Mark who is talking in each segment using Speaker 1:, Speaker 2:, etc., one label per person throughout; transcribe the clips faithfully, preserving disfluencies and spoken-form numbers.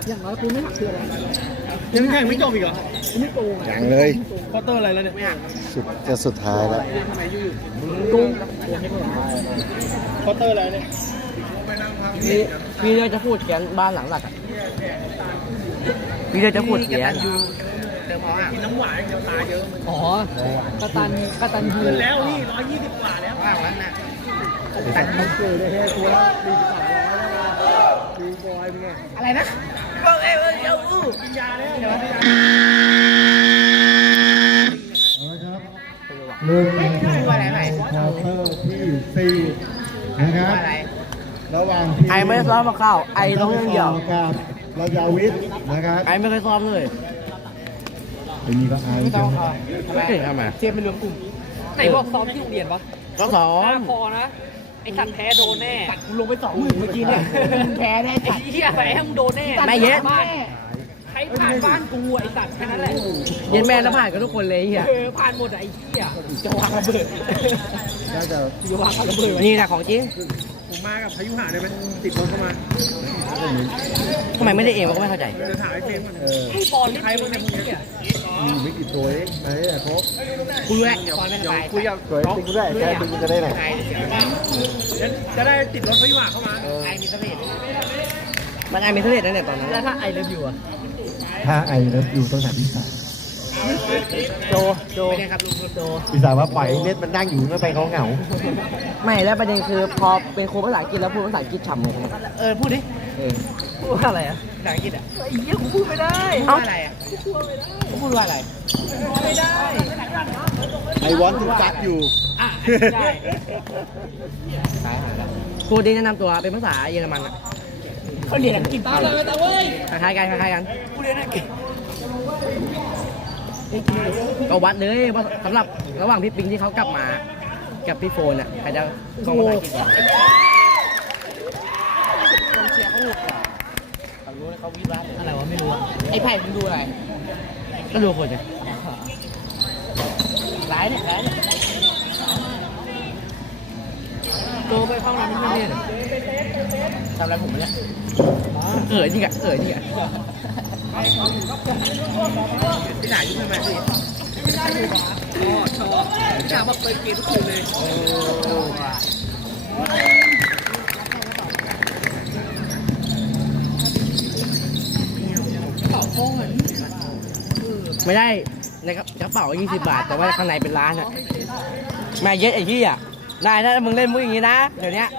Speaker 1: อย่างน้อยคุณไม่หักคืออะไร
Speaker 2: ยังแข่งไม่จบอีกเหรอไม่โกง
Speaker 3: ยังเลย
Speaker 2: ควอเตอร์อะไรแล้วเนี่ยไม่หัก
Speaker 3: สุดจะสุดท้ายแล้ว
Speaker 1: โกง
Speaker 2: ควอเตอร์อะไรเนี่ย
Speaker 4: พี่พี่เลยจะพูดเขียนบ้านหลังหลักอ่ะพี่เลยจะพูดเขียน
Speaker 2: กินน้ำหวานเดียวตาเยอะ
Speaker 1: อ๋อกระตันกระตันยู
Speaker 2: ขึ้นแล้วนี่ร้อยยี่สิบกว่าแล้วว่างแล้วน่ะ
Speaker 1: ตันยูเกิดเลยแค่ตัวละสี่สิบสามร้อยแล้วดูบอยเป็นไง
Speaker 4: อะไรนะบอกเอ้ยเดี๋ยวอู้
Speaker 2: กินยาแล้ว
Speaker 3: เอาละครับเริ่มในควอเตอร์ที่สี่นะครับระหว่างทีม
Speaker 4: ไอไม่ได้ซ้อมมาเข้าไอต้องเดียว
Speaker 3: กับราชาวิทย์นะครับ
Speaker 4: ไอไม่เคยซ้อมเลย
Speaker 3: ไอ้นี่ก็อาย
Speaker 4: ไม่ต้องค่ะไม่เคยทำมา
Speaker 1: เทียบเป็นรวมกลุ่มไหนบอกซ้อมที่โรงเรียนปะ
Speaker 4: ก็ซ้อม
Speaker 1: พอนะไอ้สัตว์แพ้โดนแน่ตัดกูลงไปสองห
Speaker 4: อุ้ย
Speaker 1: มื่น
Speaker 4: เมื่
Speaker 1: เมื่
Speaker 4: อ
Speaker 1: อ
Speaker 4: กี้
Speaker 1: กี้
Speaker 4: เนี่
Speaker 1: เนี่ย ย
Speaker 4: แพ้ได้
Speaker 1: ไอ้เหี้ยแพ้มึงโดนแน่
Speaker 4: ไม่เย็ด
Speaker 1: บ้านใครผ่านบ้านกูไอ้สัตว์แค่นั้นแหละ
Speaker 4: เย็นแม่แล้วผ่านกับทุกคนเลยเฮีย
Speaker 1: เออผ่านหมดอะไอ้เหี้ยจะวางระเบิด
Speaker 3: น่าจะ
Speaker 1: จะวางระเบิดไว้
Speaker 4: นี่นะของจริง
Speaker 2: ผมมากับพายุหาได้ไหมติดรถเข้ามา
Speaker 4: ทำไมไม่ได้เองวะก็ไม่เข้าใจ
Speaker 2: เดี๋ยวถามไอ้เฟรมก่อน
Speaker 3: เออ
Speaker 1: ให้บอลเล่นใครบ้างเนี่ยมึงเนี่ย
Speaker 3: มีไม่กี่ตัวเองไหนอะครบ
Speaker 4: กูรู้แล้ว
Speaker 1: บอลไม่สบาย
Speaker 2: คุยกับ
Speaker 3: สวยจริงได้แกจริงจะได้ไหน
Speaker 2: จะได้ติดรถพายุหาเข้ามา
Speaker 4: ไอมีเสน่ห์มันไอมีเสน่ห์ตั้งแต่ตอนนั้น
Speaker 1: แล้วถ้าไอเลิฟยูอะ
Speaker 3: ถ้าไอ้แล้วอยู่ต้องถามพี่สาว
Speaker 1: โจโจ
Speaker 4: ไม่ได้ครับลุงโจ
Speaker 3: พี่สาวว่าปล่อยเน็ตมันนั่งอยู่ไม่ไปเขาเหงา
Speaker 4: ไม่แล้วประเด็นคือพอเป็นครูภาษาอังกฤษแล้วพูดภาษาอังกฤษฉ่ำเลยเออพูดดิ
Speaker 3: เออ
Speaker 1: พูดว่าอะไรอะ
Speaker 4: ภาษาอังกฤษอ่ะ
Speaker 1: ไอ้เหี้ยกูพูดไม่ได้
Speaker 4: เอ้าอะไรอ่ะพูดว่าอะไร
Speaker 1: ไม่ได้
Speaker 3: ไอวอนถูกจัดอยู่
Speaker 1: อ่ะได้
Speaker 4: ครูดีแนะนำตัวเป็นภาษาเยอรมันอ่ะ
Speaker 1: เขาเรียนอังกฤษบ้าเลยแต่เว้ย
Speaker 4: คล้ายๆกันคล้ายๆกัน
Speaker 1: กูเรียนอังกฤษ
Speaker 4: ก็วัดเลยว่าสำหรับระหว่างพี่ปิงที่เขากลับมา กับพี่โฟนอ่ะใครจะส่งภาษาอังกฤษก่อน
Speaker 1: อะไรวะไม่รู้อะไอ้ไผ่มึงดูอะไร
Speaker 4: ก็ดูคนไง
Speaker 1: ร้ายเนี่ยร้ายเนี่ยโตไปเข้าน้ำมันเนี่ยทำอะไรผมเนี่ย
Speaker 4: เออจริงอ่ะเออจริงอ่ะ
Speaker 2: ที่ไหนยุ่งทำไมพี่ชอบชอบอยากมาเปิดเกมทุกคืนเลย
Speaker 4: ไม่ได้ในกระเป๋ายี่สิบบาท แต่ว่าข้างในเป็นล้านอ่ะแม่เย็ดไอ้ที่อ่ะได้ถ้ามึงเล่นมุ้ยอย่างนี้นะเดี๋ยวนี้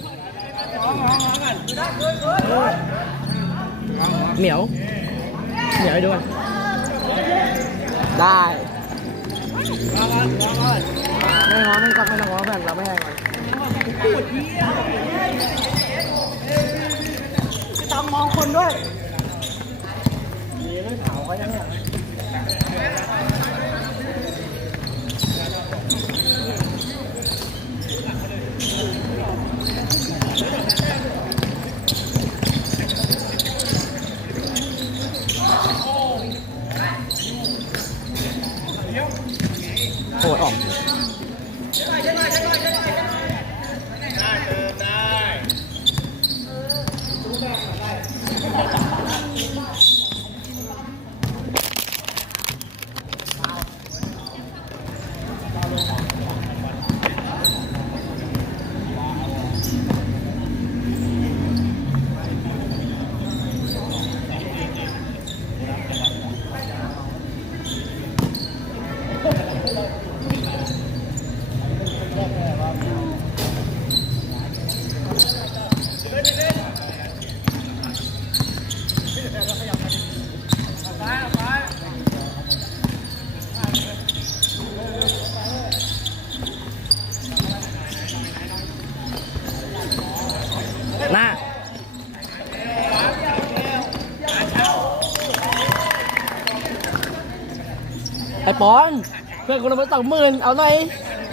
Speaker 4: เหมียวเหมียวไปด้วยได้ไม่ง้อไม่ต้องไม่ต้องง้อเพื่อนเราไม่ให้มัน
Speaker 1: ต้องมองคนด้วย
Speaker 4: โหดออกหน้าไอ้ปอนเพื่อนคนละมาสองหมื่นเอาหน่อย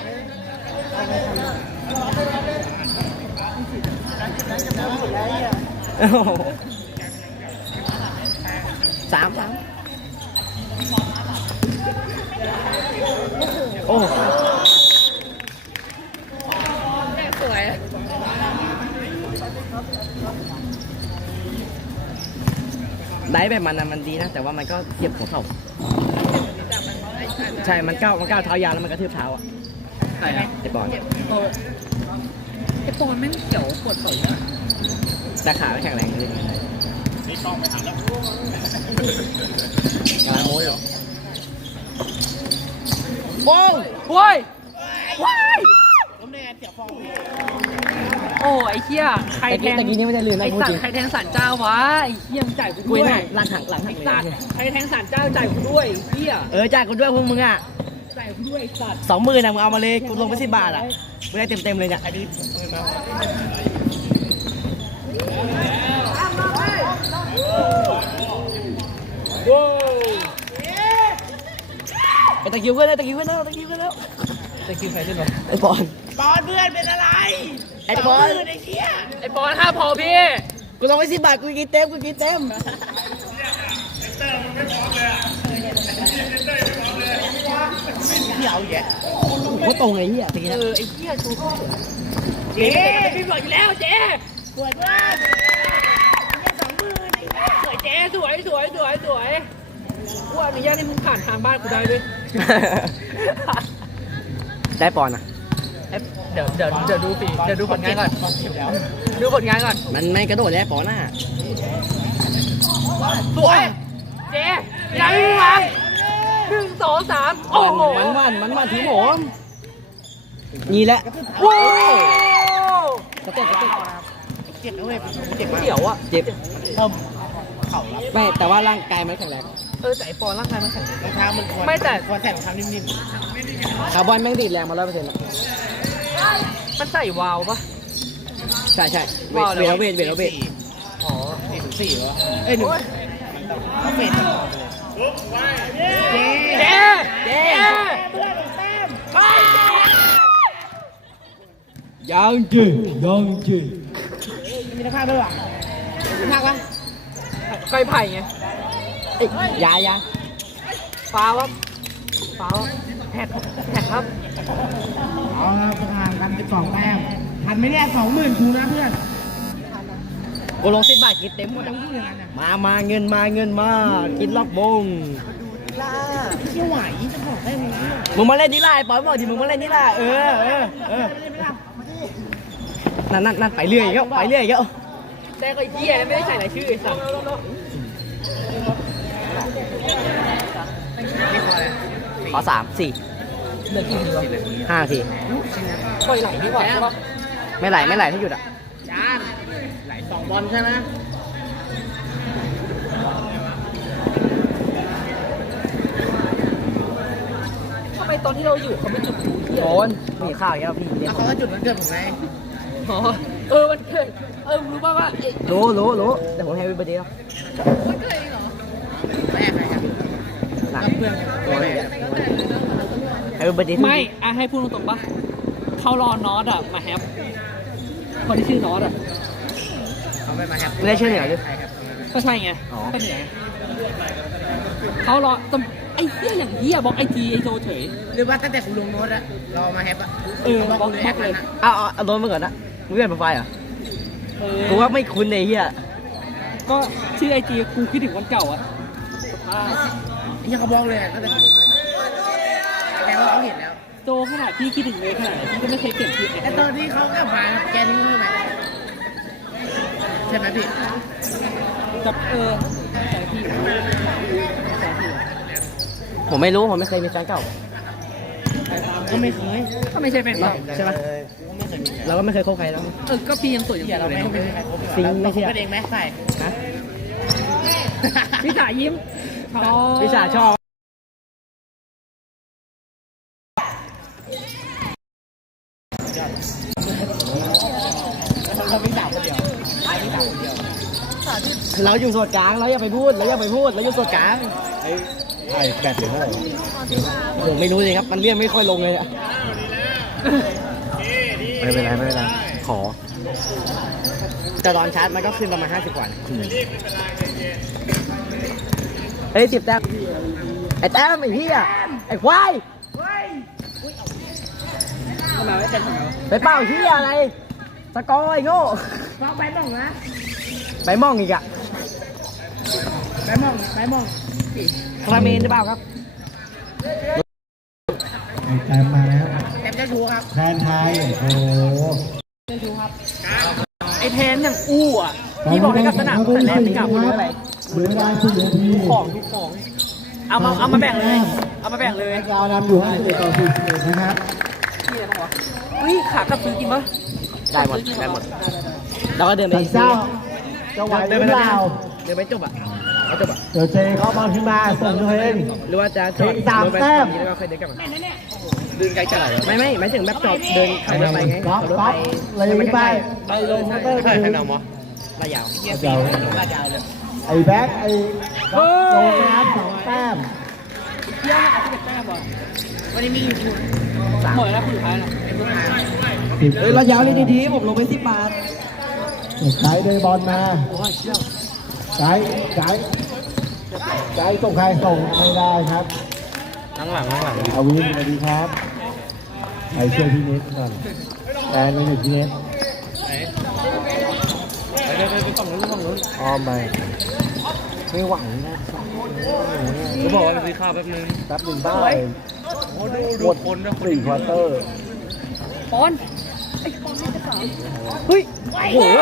Speaker 4: โอ้โหสามสามโอ้สวยได้แบบมันนะมันดีนะ แต่ว่ามันก็เทียบหัวเข่าใช่มันก้าวมันก้าวเท้ายาวแล้วมันกระทืบเท้าอ่ะ
Speaker 2: ใช่ครับ
Speaker 4: ไอ้บอล
Speaker 2: โอ้ไอ้ปอนแม่งเขียวปวดเข่าอ่ะ
Speaker 4: แต่ขาไม่แข็งแรงเลยนี่ต้องไม่ทันแล้วมาโม้ยเหรอโว้ยโว้ยว้าย
Speaker 2: โอ้ไอ้เหี้ยใครแทง
Speaker 4: ตะกี้นี่ไม่ได้ลืมนะ
Speaker 2: ไอ้
Speaker 4: พูด
Speaker 2: สัต
Speaker 4: จริง
Speaker 2: ว์ใครแทงสันเจ้าวะไอ้เหี้ยมึงจ่ายกู
Speaker 4: คุ
Speaker 2: ด้
Speaker 4: ย
Speaker 2: วย
Speaker 4: หน้าหลังถังหลังถั
Speaker 2: ไอ้
Speaker 4: ง
Speaker 2: สัตว์ใครแทงสันเจ้าจ่ายกูด้วยไอ้เหี้ย
Speaker 4: เออจ่ายกูด้วยพวกมึงอ่ะ
Speaker 2: จ่ายกูด้วยไอ้สัตว์
Speaker 4: สองหมื่นนะมึงเอามาเลยกูลงไปสิบบาทอ่ะกูได้เต็มเต็มๆเลยเนี่ยไปตะคิวกันเลยตะคิวกันแล้วตะคิวกันแล้ว
Speaker 2: จะกินใครด้วยหรอ
Speaker 4: ไอ้บอล
Speaker 2: ปอนเพื่อนเป็นอะไร
Speaker 4: ไอ้บอล
Speaker 2: ไอ้ปอนห้าพอพี่
Speaker 4: กูลงไปสิบบาทกูกินเต็มกูกินเต็มเขาตรงไอ้เหี้ยตะกี้
Speaker 2: เอ
Speaker 4: นะ
Speaker 2: อไอ้เหี้ยชูเข้าเจ๊พี่บอกอยู่แล้วเจ๊ปวดมากสองมือสวยเจ๊สวยสวยสวยสวยกูอนุญาตให้มึงผ่านทางบ้านกูได้ด้วย
Speaker 4: ได้ปอนอ่ะ
Speaker 2: เดี๋ยวเดี๋ยวเดี๋ยวดูปีเดี๋ยวดูผลงานก่อนดูผลงานก่อน
Speaker 4: มันไม่กระโดดได้ปอนอ่ะ
Speaker 2: สวยเจ๊ยังวางหนึ่งสองสามโอ้โห
Speaker 4: มันวันมันวันถือผมนี่แหละ
Speaker 2: ว้าว
Speaker 4: สเต็ปสเต็ป
Speaker 2: เจ็บนะเว้ยเจ็บเสียวอ่ะ
Speaker 4: เจ็บไม่แต่ว่าร่างกายมันแข็งแรง
Speaker 2: เออแต่ไอปอนร่างกายมันแข็ง
Speaker 3: รองเท้ามันควร
Speaker 2: ไม่แต่
Speaker 3: ควรใส่รองเท้านิ่ม
Speaker 4: คาร์บอนแม่งดีดแรงมาร้อยเปอร์เซ็นต์
Speaker 2: มันใส่วาล์วปะ
Speaker 4: ใช่ใช่เวท
Speaker 2: ว้าวเลยวะ
Speaker 4: เวทเวทเวทเวท
Speaker 2: อ๋อ
Speaker 3: ๆสี่สี่วะเอ้ยหนึ่งเขาเฟดตลอดเลย
Speaker 2: เจ๊
Speaker 4: เย้ยังจียังจี
Speaker 3: มีนักภาพด้วยวะมีนักภาพวะ
Speaker 2: ไก่ไผ่ไง
Speaker 4: ยายา
Speaker 2: ฟ้าวะฟ้าวะแท็กแท็กครับ
Speaker 3: เอาครับห่างกันสิบสองแต้มทันไหมเนี่ยสองหมื่นคูนะเพื่อน
Speaker 4: กูลงสิบบาทกินเต็มหมด
Speaker 3: ต้องพูดอย่างนั้นนะ
Speaker 4: มามาเงินมาเงินมากินล็อกบง
Speaker 3: เที่ยวไหวจะบอกได้ไหมเนี่ย
Speaker 4: มึงมาเล่นนี่ล่ะไอ้ปอยบอกดิมึงมาเล่นนี่ล่ะเออเออเออนั่นนั่นนั่นไปเรื่อยอีกแล้วไปเรื่อยอีกแล้ว
Speaker 2: แต่ก็เหี้ยไม่ได้ใส่รายชื่อไอ้สัตว์
Speaker 4: ขอสามสี่
Speaker 2: เหลือกี่ทีวะ
Speaker 4: ห้าที
Speaker 2: ปล่อยไหลดีกว่าใช่ปะ
Speaker 4: ไม่ไหลไม่ไหลถ้าหยุดอ่ะ
Speaker 3: จานไหลสองบอลใช่ไหม
Speaker 2: ทำไมตอนที่เราอยู่เขาไม่จุดพลุเหี้ย
Speaker 4: โดนมีข้าวอีกแล้วพี่เลี้ย
Speaker 3: แล้
Speaker 4: ง
Speaker 3: วเขาก็จุดวันเกิดผมไง
Speaker 2: อ๋อเออวันเกิดเออรู้ป่ะว่าไอ้
Speaker 4: รู้รู้รู้แต่ผมให้วิบดีแล้ว
Speaker 3: แม่ใครครับ
Speaker 4: หนัก
Speaker 3: เพื่อนตัวแม่
Speaker 4: ให้วิบดี
Speaker 2: ไม่อ่ะให้พูดตรงๆปะเขารอนอตอ่ะมาแฮปคนที่ชื่อนอตอ่ะ
Speaker 3: เขาไม่มาแฮป
Speaker 4: ไม่ได้ชื่อเหนือหรือ
Speaker 3: ใครครับ
Speaker 2: ก็ใช่ไง
Speaker 4: อ๋อ
Speaker 2: ก็เหนือเขารอตำไอ้เหี้ยอย่างเหี้ยบล็อกไอจีไอโจเฉย
Speaker 3: หรือว่าตั้งแต่คุณลงโน้ตอะรอมาแฮปอะ
Speaker 2: เออ
Speaker 3: บอกคุณเลยแฮปเลยนะ
Speaker 4: เอาเอาเอาโดนมาก่อนนะมึงเล่นโปรไฟล์เหรอ
Speaker 2: เออ
Speaker 4: กูว่าไม่คุ้นเลยเฮีย
Speaker 2: ก็ชื่อไอจีกูคิดถึงวันเก่าอ่ะ
Speaker 3: นี่เขาบอกเลยอะตั้งแต่คุณลงแต่ว่าเขาเห็นแล้ว
Speaker 2: โจขนาดพี่คิดถึงเลยขนาดไหนพี่ก็ไม่เคยเปลี่ยนชื่อ
Speaker 3: แต่ตอนที่เขากลับมาแกนี่รู้ไหมใช่ไหมพี่
Speaker 2: กับเออแต่พี่แต่พี่
Speaker 4: ผมไม่รู้ผมไม่เคยมีแฟนเก่า
Speaker 3: ก็ไม่เคย
Speaker 2: ก็ไม่ใช่แฟนเรา
Speaker 4: ใช่ปะ
Speaker 3: ก็ไม่เคยมี
Speaker 4: เราก็ไม่เคยคบใครแล้ว
Speaker 2: เออก็พี่ยังสวยยังส
Speaker 3: เดี๋
Speaker 2: วย
Speaker 3: ยวเรา
Speaker 2: เล
Speaker 3: ไม่
Speaker 2: ย
Speaker 3: ไม่เคยใครคบ
Speaker 4: จริงไม่
Speaker 3: ไม่
Speaker 4: เชื่อ
Speaker 3: เป็นเองไหมใส่
Speaker 4: ฮะ
Speaker 2: พี่สายยิ้มชอบ
Speaker 4: วิชาชอบเราอยู่ส่วนกลางเราอย่าไปพูดเราอย่าไปพูดเราอยู่ส่วนกลาง
Speaker 1: ไอ้แปดหรือเท่าไหร่
Speaker 4: ผมไม่รู้เลยครับมันเรียกไม่ค่อยลงเลยอะ
Speaker 1: ไม่เป็นไรไม่เป็นไรขอ
Speaker 4: แต่ตอนชาร์จมันก็ขึ้นประมาณห้าสิบกว่านะเฮ้ยสิบแต้มไอ้แต้มไอ้เหี้ยไอ้ควาย
Speaker 2: ทำไมไม่เป็นของเรา
Speaker 4: ไปเป้าเหี้ยอะไรสกอร์ไอ้โง่
Speaker 3: ฟ้าไปบ้องนะ
Speaker 4: ไปมองอีกอะ
Speaker 3: ไป
Speaker 2: ไปมองไปมอง
Speaker 4: คาราเมนหรือเปล่าครับ
Speaker 3: ไอ้แต้มมาแล้ว
Speaker 2: เต็มเจ้าชูครับ
Speaker 3: แทนไทยโอ้โห
Speaker 2: ไอแทนอย่างอู้อ่ะพี่บอกให้กับสนามแต่แรกไม่กลับเลยอะไร
Speaker 3: เหลือเวลาสี่นาที
Speaker 2: ของทุกของเอามาเอามาแบ่งเลยเอามาแบ่งเลย
Speaker 3: กาวนำอยู่ห้าสิบเอ็ดต่อสี่สิบเอ็ดนะครับ
Speaker 2: เฮ้ยขากลับซื้อกินปะ
Speaker 4: ได้หมดได้หมดเราก็เดินไป
Speaker 3: สันเจ้าจะไหวหรือเปล่า
Speaker 4: เดินไปจบอ่ะเอาจบอ่ะ
Speaker 3: เดี๋ยวเจเขาบอลขึ้นมาส่งตัวเอง
Speaker 4: หรือว่าจะจอด
Speaker 3: เฮ้ยสามแต้ม
Speaker 4: แล้วก็ค่อยเดินกลับมาเดินไกลจังไม่ไม่หมายถึงแบบจอดเดินขับรถไปไง
Speaker 3: ก๊อฟ
Speaker 4: ขับรถ
Speaker 3: ก๊อฟ
Speaker 4: ไป
Speaker 3: เลยไม่ไปไปลงมอเตอร์คืน
Speaker 4: ระยาว
Speaker 3: เดี๋ยวไอ้แบ็คไอ้ก๊อฟลงนะครับสองแต้ม
Speaker 2: เที่ยวหาสิบเอ็ดแต้มบอลวันนี้มีอยู่หมดแล้วคือท้ายแล้ว
Speaker 3: สิบ
Speaker 4: เฮ้ยระยาวเลยดีๆผมลงไปสิบบาท
Speaker 3: ไกด์ได้บอลมาไกด์ไกด์ไกด์ส่งใครส่งไม่ได้ครับ
Speaker 4: ข้างหลังข้างหลัง
Speaker 3: อาวินสวัสดีครับไปช่วยพี่เน็ตก่อนแอนไม่หยุดพี่เน็ต
Speaker 4: เดินไปฝั่งนู้นฝั่งนู้น
Speaker 3: อ้อมไปไม่หวังนะ
Speaker 4: เขาบอกว่าไปซื้อข้าวแป๊บนึง
Speaker 3: แป๊บหนึ่งบ้าเลยหมดสี่ควอเตอร์
Speaker 2: ปอนไอ้ปอนไม่จะสามเฮ้ย
Speaker 4: โอ้โห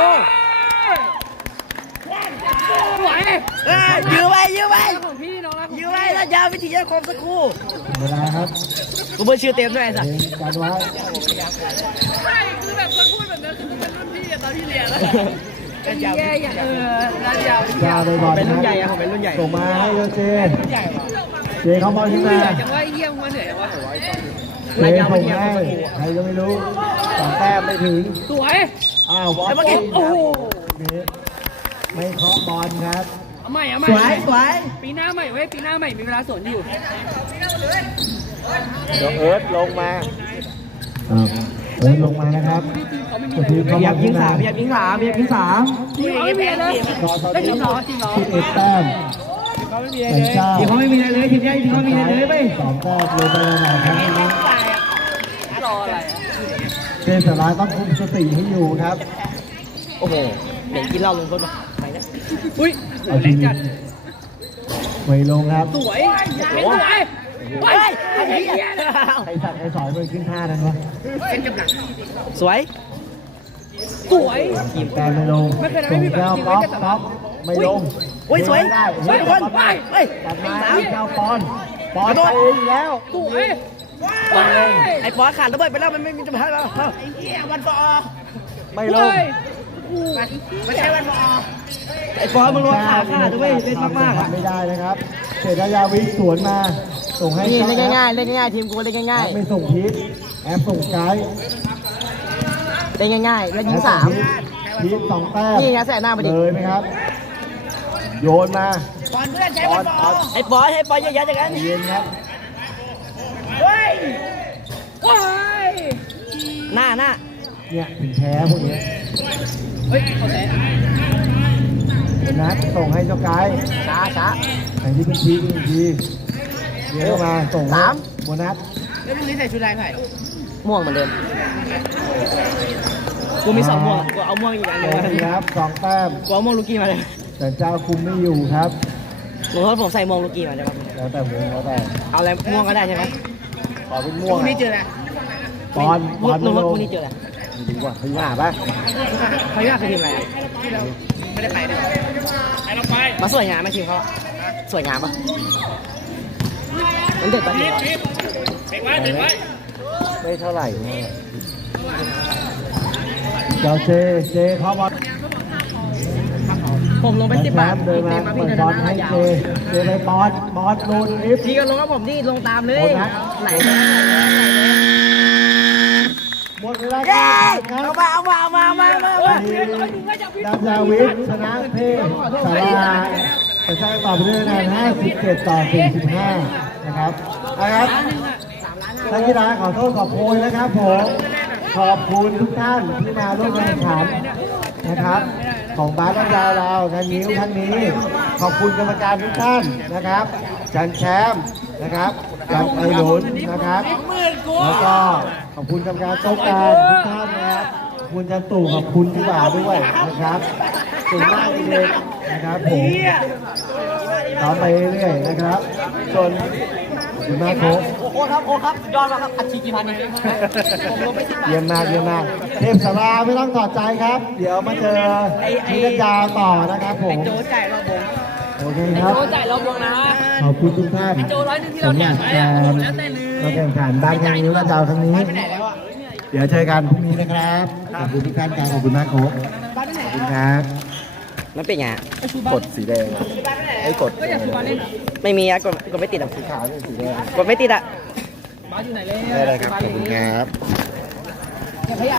Speaker 2: ไหว
Speaker 4: เอ้ยยื้อไว้ยื้อไว้
Speaker 2: ของพี่น้องรัก
Speaker 4: ยื้อไว้ระยาววิทยาคมสักครู่
Speaker 3: เวลาครับ
Speaker 4: กูเบอร์ชื่อเต็มด้วยไอ้สัส
Speaker 3: เองการไว้
Speaker 2: ใช่คือแบบคนพูดแบบนั้นคือเป็นรุ่นพี่อะตอนที่เรียนแล้วเป็นแย่อย่างเออร้านยาว
Speaker 3: ยาวไปบอล
Speaker 4: เป็น
Speaker 3: นะ
Speaker 4: รุ่น
Speaker 3: ค
Speaker 4: ใหญ่
Speaker 3: รับ
Speaker 4: อะผมเป็นรุ่นใหญ่
Speaker 3: ส่งมาให้เจ
Speaker 2: ใหญ่ว่ะ
Speaker 3: เจเขาบอลขึ้น
Speaker 2: เห
Speaker 3: มา
Speaker 2: นื่อยจังว่าไอ้เยี่ยมมาเหนื่อยจังวะ
Speaker 3: เจส่งให้ใครก็ไม่รู้สองแต้มไม่ถึง
Speaker 2: สวย
Speaker 3: อ้าวบอล
Speaker 2: แล้วเมื่อกี้โอ้โห
Speaker 3: ไม่เคาะบอลครับ
Speaker 2: เอาใหม่เอาใหม่
Speaker 4: สวยสวย
Speaker 2: ปีหน้าใหม่เว้ยปีหน้าใหม่มีเวลาสนอยู่
Speaker 3: เดี๋ยวเอิร์ธลงมาเอิร์ธลงมานะครับทีม
Speaker 4: พยายามยิงสามพยายามยิงสามพยายามยิงสาม
Speaker 2: ทีมเขาไม่มีอะไรเลยได้ทีมเหรอทีมเหรอ
Speaker 3: สิบเอ็ดแต้มแต่เจ้า
Speaker 4: ทีมเขาไม่มีอะไรเลยทีมใหญ่ทีมเขาไม่มีอะไรเลยไป
Speaker 3: สองแต้มลงไปในหนาครั้งนี้
Speaker 2: รออะไร
Speaker 3: เจสลาต้องคุมสติให้อยู่ครับ
Speaker 4: โอ้โหเห็นกินเหล้าลงต้นปะไปนะ
Speaker 2: อุ้ย
Speaker 3: เอาทีมไม่ลงครับ
Speaker 2: สวยเป็นสวยเฮ้ยไอ้เหี้ย
Speaker 3: ใครสั่งใครสอนมันขึ้นท่านั้นวะ
Speaker 2: เป็นกำลัง
Speaker 4: สวย
Speaker 2: สวย
Speaker 3: ทีมแต้มไม่ลงส่งเจ้าป๊อปป๊อปไม่ลง
Speaker 4: โอ้ยสวย
Speaker 3: ไม่ได้
Speaker 4: สวยทุกคนไปเฮ้ย
Speaker 3: ตัดมาเจ้าปอนปอนไปเองแล้ว
Speaker 2: สวยสวย
Speaker 4: ไอ้ปอขาดระเบิดไปแล้วมันไม่มีจะพักแล้ว
Speaker 2: วันฟอ
Speaker 3: ไม่ลง
Speaker 2: ไม่ใช่วันฟอ
Speaker 4: ไอ้ปอมึงลงขาขาดด้วยเล่นมากๆอ่ะ
Speaker 3: ไม่ได้นะครับเศรษฐยาวิสวนมาส่งให้
Speaker 4: นี่เล่นง่ายๆเล่นง่ายๆทีมกูเล่นง่าย
Speaker 3: ไม่ส่งพีทแอปส่งไกด์
Speaker 4: ๆเล่นง่ายๆแล้วยิงสาม
Speaker 3: พีทสองแต้ม
Speaker 4: นี่ไงแสนหน้าไปดิ
Speaker 3: เลยไหมครับ โยนมา
Speaker 2: บอลเพื่อนใช้
Speaker 3: ป
Speaker 2: วั
Speaker 3: อน น
Speaker 2: ฟ
Speaker 3: ป
Speaker 2: อ
Speaker 3: อน
Speaker 4: ไอ้ปอให้ปอเยอะๆอย่างนั้น
Speaker 3: เย็นครับ
Speaker 2: เฮ้ยว้าย
Speaker 4: หน้าหน้า
Speaker 3: เนี่ยถึงแพ้พวกนี้
Speaker 2: เฮ้ยเขาแตะ
Speaker 3: เป็นนัดส่งให้เจ้าไกด์
Speaker 4: ช้าช้า
Speaker 3: แข่งที่เป็นทีเป็นทีเดี๋ยวมาส่ง
Speaker 4: สาม
Speaker 3: โบนัส
Speaker 2: แล้วพรุ่งนี้ใส่ชุดอะไรไผ่
Speaker 4: ม่วงเหมือนเดิมกูมีสองม่วงกูเอาม่วงอีกอันหนึง
Speaker 3: โอเคครับสองแต้ม
Speaker 4: กูเอาม่วงลูกี้มาเลย
Speaker 3: แต่เจ้าคุมไม่อยู่ครับ
Speaker 4: หนูว่าผมใส่ม่วงลูกี้มาใช่ปะ
Speaker 3: แล้วแต่ผมแล้วแต่
Speaker 4: เอาอะไรม่วงก็ได้ใช่ไหม
Speaker 3: ขอเป็น
Speaker 2: พ
Speaker 3: ม่วง
Speaker 2: รุ่งนี้เจออะไร
Speaker 3: ปอนปอน
Speaker 4: หนู
Speaker 3: ไม่
Speaker 4: ว่า
Speaker 3: ล
Speaker 4: พ
Speaker 3: ง
Speaker 4: รุ่งนี้เจออะไร
Speaker 3: ดีกว่าพยาป่ะ
Speaker 4: เขาอยากคือทีมอะไรอะ
Speaker 2: ไม่ได้ไปเลยไปลงไป
Speaker 4: มาสวยงามไหมทีมเขาอะสวยงามปะมันเด็ดปะทีมเขา
Speaker 2: เบรกไว้เบรกไว้
Speaker 3: ไม่เท่าไหร่เจ้าเจเจเขาบอล
Speaker 4: ผมลงไปสิบบาท
Speaker 3: เดิน
Speaker 4: เต็
Speaker 3: มาม
Speaker 4: มา
Speaker 3: เปิ
Speaker 4: พี่
Speaker 3: ด
Speaker 4: เดิน
Speaker 3: บอล
Speaker 4: หน้า
Speaker 3: ให้
Speaker 4: ยา
Speaker 3: เจ
Speaker 4: ว
Speaker 3: เจไปบอลบอลลูนอิฟ
Speaker 4: พี่ก็ลงกับผมนี่ลงตามเลย
Speaker 3: โอ้นะ
Speaker 4: ไหล
Speaker 3: หมดเวลา
Speaker 4: เย้
Speaker 3: ครั
Speaker 4: เอา
Speaker 3: บ
Speaker 4: มาเอามาเอามาเอามาเอามา
Speaker 3: ดับยาวิทชนะเทพสาราแต่ใช้ต่อไปด้วยคะแนนห้าสิบเจ็ดต่อสี่สิบห้านะครับนะครับนักกีฬาขอโทษขอโพยนะครับผมขอบคุณทุกท่านที่มาร่วมแข่งขันนะครับของบาสบ้านยาวเรางานนิ้วครั้งนี้ ขอบคุณกรรมการทุกท่านนะครับจันแชมป์นะครับจันไอหนุนนะครับแล้วก็ขอบคุณกรรมการโต๊ะกลางทุกท่านนะครับขอบคุณจันตู่ขอบคุณที่บ่าด้วยนะครับเก่งมากจริงๆนะครับผมซ้อมไปเรื่อยๆนะครับส่วนคุณมากโค้ช
Speaker 2: โอ้โหครับโอ้ครับยอดมากครับอัดฉีดกี่พันนี่ผมลงไปสิบบาท
Speaker 3: เยี่ยมมากเยี่ยมมากเทพสาราไม่ต้องถอดใจครับ เดี๋ยวมาเจอทีนักยาต่อนะครับผม
Speaker 4: โจ้จ่ายเราบง
Speaker 3: โอเคครับ
Speaker 2: โจ้จ่ายเราวงนะ
Speaker 3: ขอบคุณทุกท่าน
Speaker 2: โจ้ร้อยหนึ่งที่เราแจกไว้อะแล้วแต่ลืม
Speaker 3: มาแข่งขันบ้านแข่งนิ้วและดาวครั้งนี้
Speaker 2: ไปไหนแล้วอ่ะ
Speaker 3: เดี๋ยวเจอกันพรุ่งนี้นะครับขอบคุณทุกท่านครับขอบคุณมากโค้ช
Speaker 2: บ้านไปไหน
Speaker 3: ขอบคุณครับ
Speaker 4: มันเป็นไง
Speaker 3: กดสีแดงไอ้กด
Speaker 2: ก็อยากชูบ้านเล่นเหรอ
Speaker 4: ไม่มีอะกดกดไม่ติดอ่ะ
Speaker 3: สีขาวเป็นสีแดง
Speaker 4: กดไม่ติดอ่ะ
Speaker 2: บ้านอยู่ไหนเลย
Speaker 3: ได้เลยครับขอบคุณครับ
Speaker 2: เก็บขยะ